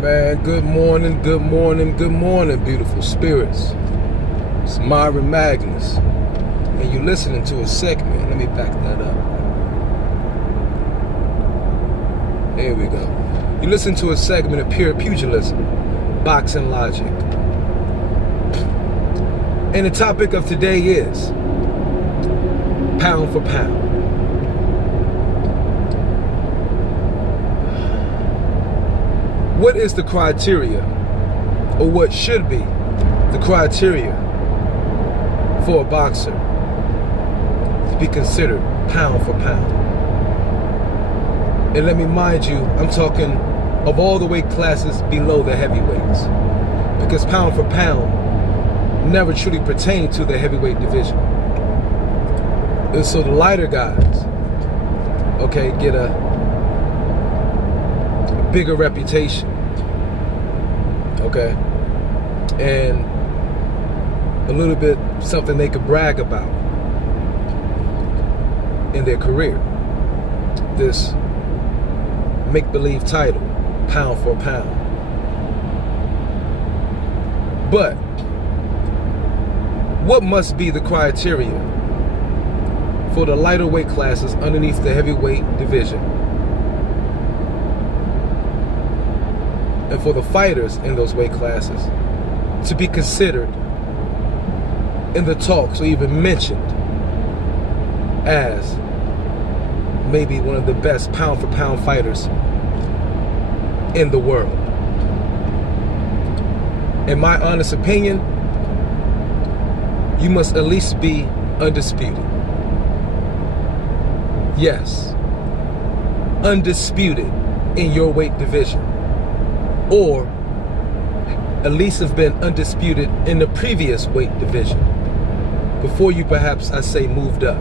Man, good morning, beautiful spirits. It's Myron Magnus, and you're listening to a segment. Let me back that up. There we go. You listen to a segment of pure pugilism, boxing logic. And the topic of today is pound for pound. What is the criteria, or what should be the criteria for a boxer to be considered pound for pound? And let me mind you, I'm talking of all the weight classes below the heavyweights, because pound for pound never truly pertained to the heavyweight division. And so the lighter guys, okay, get a bigger reputation, okay, and a little bit something they could brag about in their career. This make-believe title, pound for pound. But what must be the criteria for the lighter weight classes underneath the heavyweight division, and for the fighters in those weight classes to be considered in the talks or even mentioned as maybe one of the best pound for pound fighters in the world? In my honest opinion, you must at least be undisputed. Yes, undisputed in your weight division, or at least have been undisputed in the previous weight division before you perhaps, I say, moved up.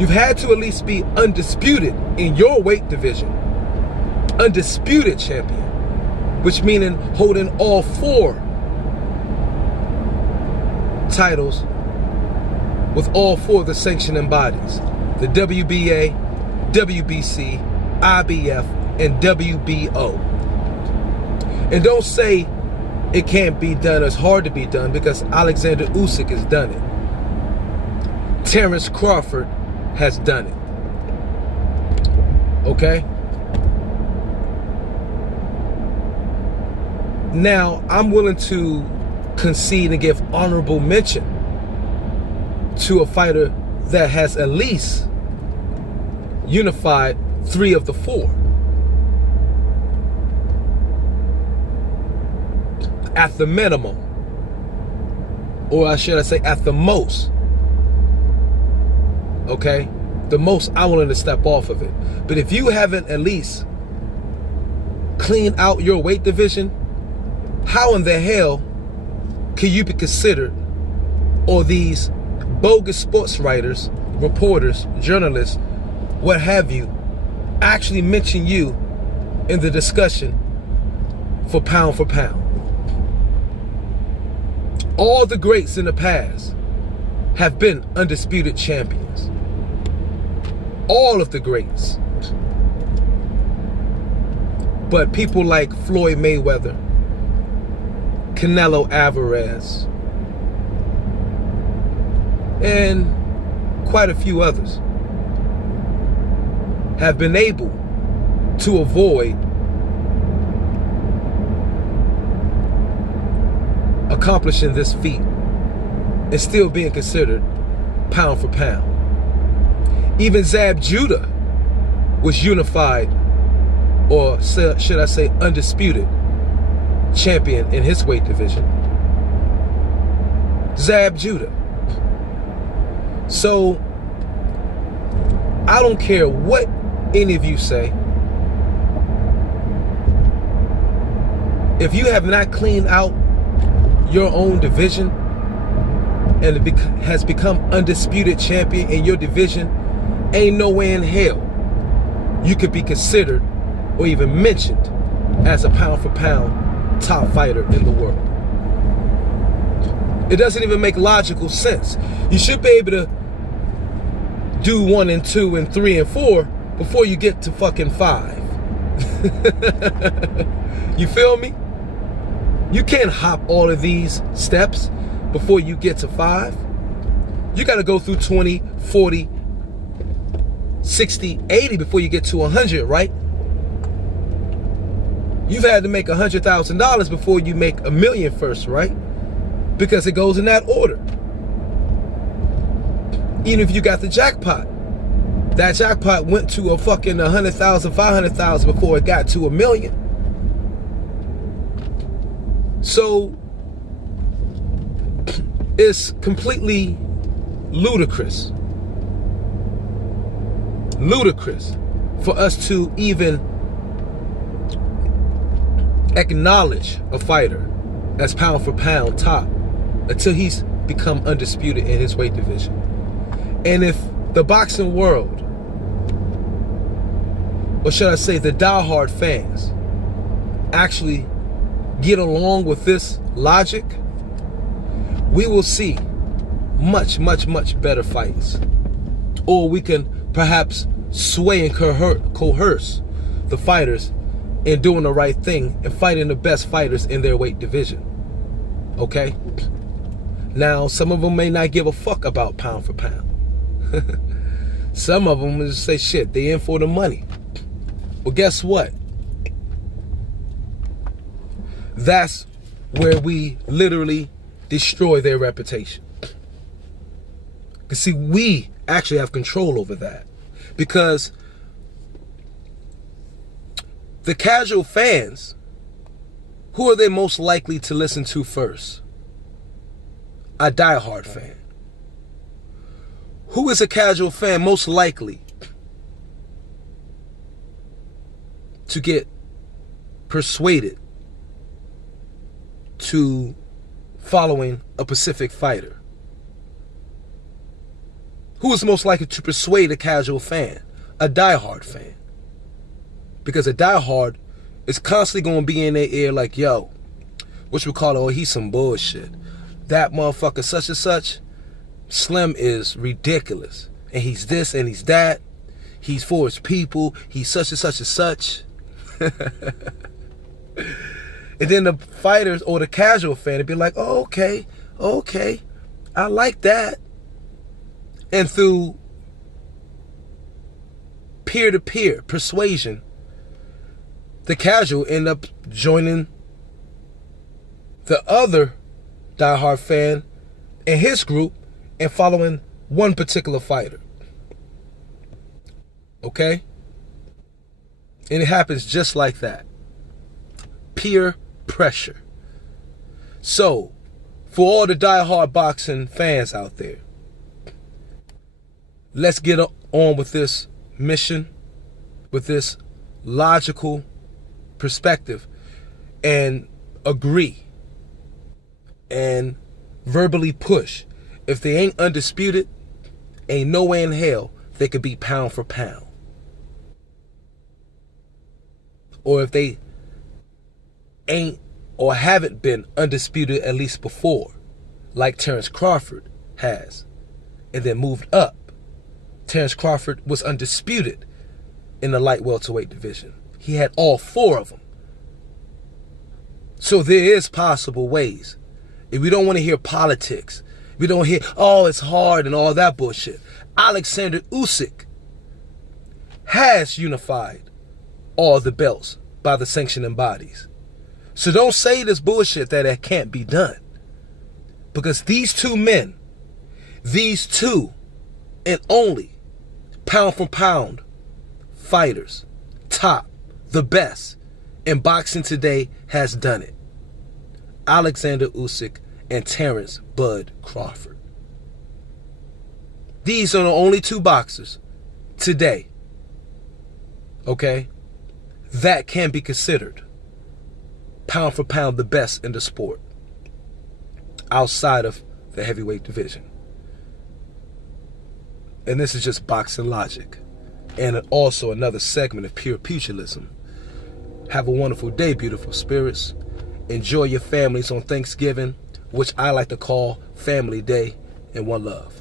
You've had to at least be undisputed in your weight division, undisputed champion, which meaning holding all 4 titles with all 4 of the sanctioning bodies: the WBA, WBC, IBF, and WBO. And don't say it can't be done, it's hard to be done, because Alexander Usyk has done it. Terrence Crawford has done it. Okay? Now, I'm willing to concede and give honorable mention to a fighter that has at least unified 3 of the 4. At the minimum, or should I say at the most, okay? The most, I'm willing to step off of it. But if you haven't at least cleaned out your weight division, how in the hell can you be considered, or these bogus sports writers, reporters, journalists, what have you, actually mention you in the discussion for pound? All the greats in the past have been undisputed champions. All of the greats. But people like Floyd Mayweather, Canelo Alvarez, and quite a few others have been able to avoid accomplishing this feat and still being considered pound for pound. Even Zab Judah was unified, or should I say undisputed, champion in his weight division. Zab Judah. So I don't care what any of you say. If you have not cleaned out your own division and it has become undisputed champion in your division, ain't no way in hell you could be considered or even mentioned as a pound for pound top fighter in the world. It doesn't even make logical sense. You should be able to do 1 and 2 and 3 and 4 before you get to fucking 5. You feel me? You can't hop all of these steps before you get to 5. You got to go through 20, 40, 60, 80 before you get to 100, right? You've had to make $100,000 before you make $1 million first, right? Because it goes in that order. Even if you got the jackpot, that jackpot went to a fucking 100,000, 500,000 before it got to $1 million. So it's completely ludicrous for us to even acknowledge a fighter as pound for pound top until he's become undisputed in his weight division. And if the boxing world, or should I say the diehard fans, actually get along with this logic, we will see much, much, much better fights. Or we can perhaps sway and coerce the fighters in doing the right thing and fighting the best fighters in their weight division. Okay? Now, some of them may not give a fuck about pound for pound. Some of them will just say, shit, they in for the money. Well, guess what? That's where we literally destroy their reputation. Because see, we actually have control over that. Because the casual fans, who are they most likely to listen to first? A diehard fan. Who is a casual fan most likely to get persuaded to following a Pacific fighter? Who is most likely to persuade a casual fan? A diehard fan. Because a diehard is constantly going to be in their ear like, yo, what you call it? Oh, he's some bullshit. That motherfucker such and such, Slim, is ridiculous. And he's this and he's that. He's for his people. He's such and such and such. And then the fighters or the casual fan would be like, oh, okay, I like that. And through peer-to-peer persuasion, the casual end up joining the other diehard fan and his group and following one particular fighter. Okay? And it happens just like that. Peer pressure. So, for all the diehard boxing fans out there, let's get on with this mission, with this logical perspective, and agree and verbally push. If they ain't undisputed, ain't no way in hell they could be pound for pound. Or if they ain't or haven't been undisputed at least before, like Terrence Crawford has, and then moved up. Terrence Crawford was undisputed in the light welterweight division. He had all 4 of them. So there is possible ways. If we don't want to hear politics, we don't hear, oh, it's hard and all that bullshit. Alexander Usyk has unified all the belts by the sanctioning bodies. So don't say this bullshit that it can't be done. Because these 2 men, these 2 and only pound for pound fighters, top, the best in boxing today, has done it. Alexander Usyk and Terrence Bud Crawford. These are the only 2 boxers today, okay, that can be considered pound for pound the best in the sport outside of the heavyweight division. And this is just boxing logic, and also another segment of pure pugilism. Have a wonderful day, beautiful spirits. Enjoy your families on Thanksgiving, which I like to call Family Day, and one love.